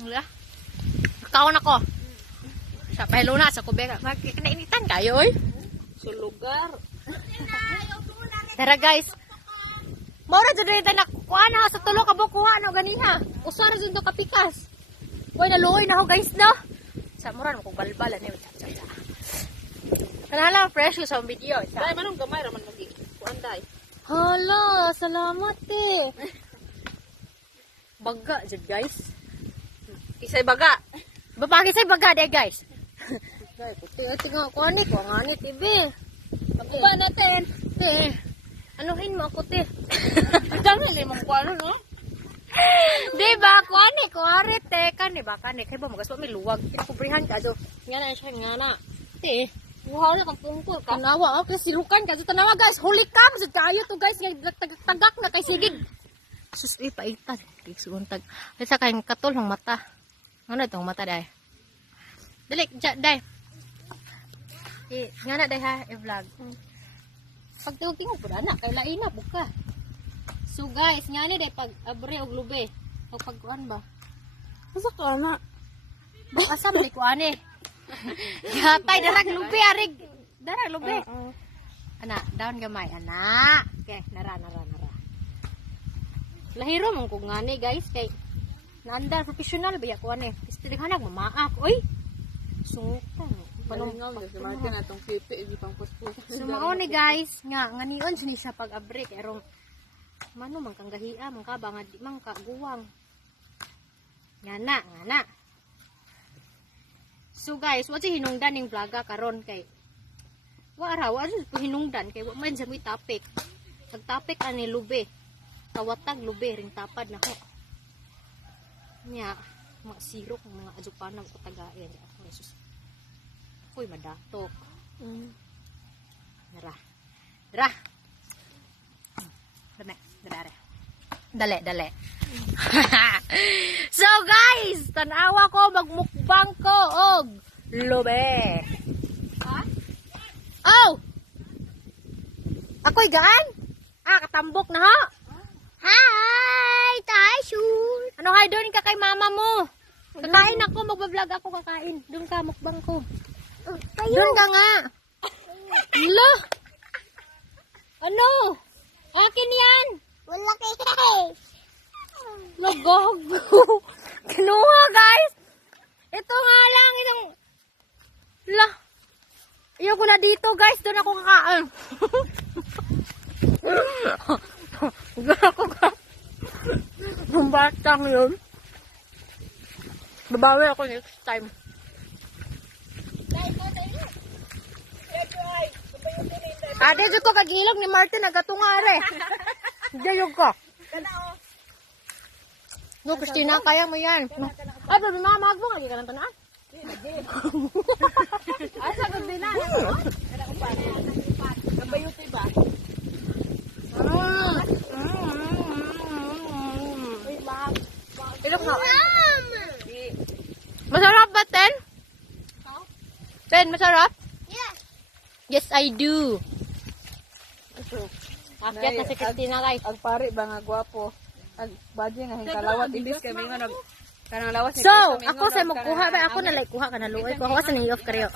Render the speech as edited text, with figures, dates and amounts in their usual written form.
Wala. Kaon ako. Sa pahiluna sa kubeka. Kinainitan kayo, oy. Sa lugar. Tara guys. Mora jud rin tayo nakuha na sa tulo ka bukuha na ganiha. Usara jud to kapikas. Uy, naluoy na ako guys, no? Sa mura na kong balbala niyo. Kanala fresh sa video. Dai manong gamay raman lagi. Kuan dai. Hala, salamat eh. Baga jud guys. Isay baga. Babagi say baga de guys. Dai puti tinga ko ani ko ngani TV. Pagkuha natin. Anuhin mo ako te. Dami ni mong kuan no. Di ba kuani ko ari te kan di ba kan kay ba magas pa may luwag. Pinakubrihan ka jo. Nga na siya nga na. Te. Buhaw na kang tungkol ka. Tanawa okay silukan ka jo tanawa guys. Holy cow jud kayo to guys ngay tagak na kay sigig. Sus paitan. Kisuntag. Sa kay katol ng mata. Ano itong mata day? Dali, day. Nga na day ha, i-vlog. Pag tingog po na, kay lain na, buka. So guys, nga ni day, pag abre og lube. O pagkuan ba? Asa ka na? Asa mo di kuan eh. Gatay, darag lube, arig. Darag lube. Ana, down gamay, ana. Okay, nara. Lahiro mong kung nga ni guys, kay naanda professional ba kuan eh. Istilhanag mamaak, oy. Sungkan. Palingaw na sa market na itong pipi, hindi pang puspus. Sumao ni guys, nga niyon siya pag abre kay arong mano man kang gahia, man ka ba nga di man ka guwang. Ngana. So guys, wa si hinungdan ning vloga karon kay wa hinungdan kay wa man sa may topic. Pag topic ani lube. Kawatag lube ring tapad na ho. Nya, mga sirok mga ajupanan ko tagayan ako Jesus. Uy, madatok. Dara. Dali. So guys, tanawa ko magmukbang ko og lobe. Ha? Oh! Ako'y gaan? Katambok na ha? Hi! Taishun! Ano hay, doon ka kay mama mo. Kakain ako, magbablog ako kakain. Doon ka, mukbang ko. Doon ka nga. Lo! Ano? Akin yan. Wala kay. Nagog. Kinuha guys. Ito nga lang. La. Ayoko na dito guys. Doon ako kakain. Doon ako kakain. Yung batang yun. Babawi ako next time. Ade, dito ko kagilog ni Martin nagatungare. Diyog ko. No, Christina, kaya mo yan. Ay, pero mama, magbo nga, di ka lang tanaan. Ay, sagod din na. Nabayuti ba? Ilok na. Masarap ba, Ten? Ten, masarap? Yes. Yes, I do. Akyat na si Christina, guys. Ang pari ba nga gwapo. Ang badye nga hingkalawat ibis kami nga nag kanang lawas ni So, Krista, ako sa magkuha ba? Ako na like kuha ka na luoy ko. Ako sa nang off karyo.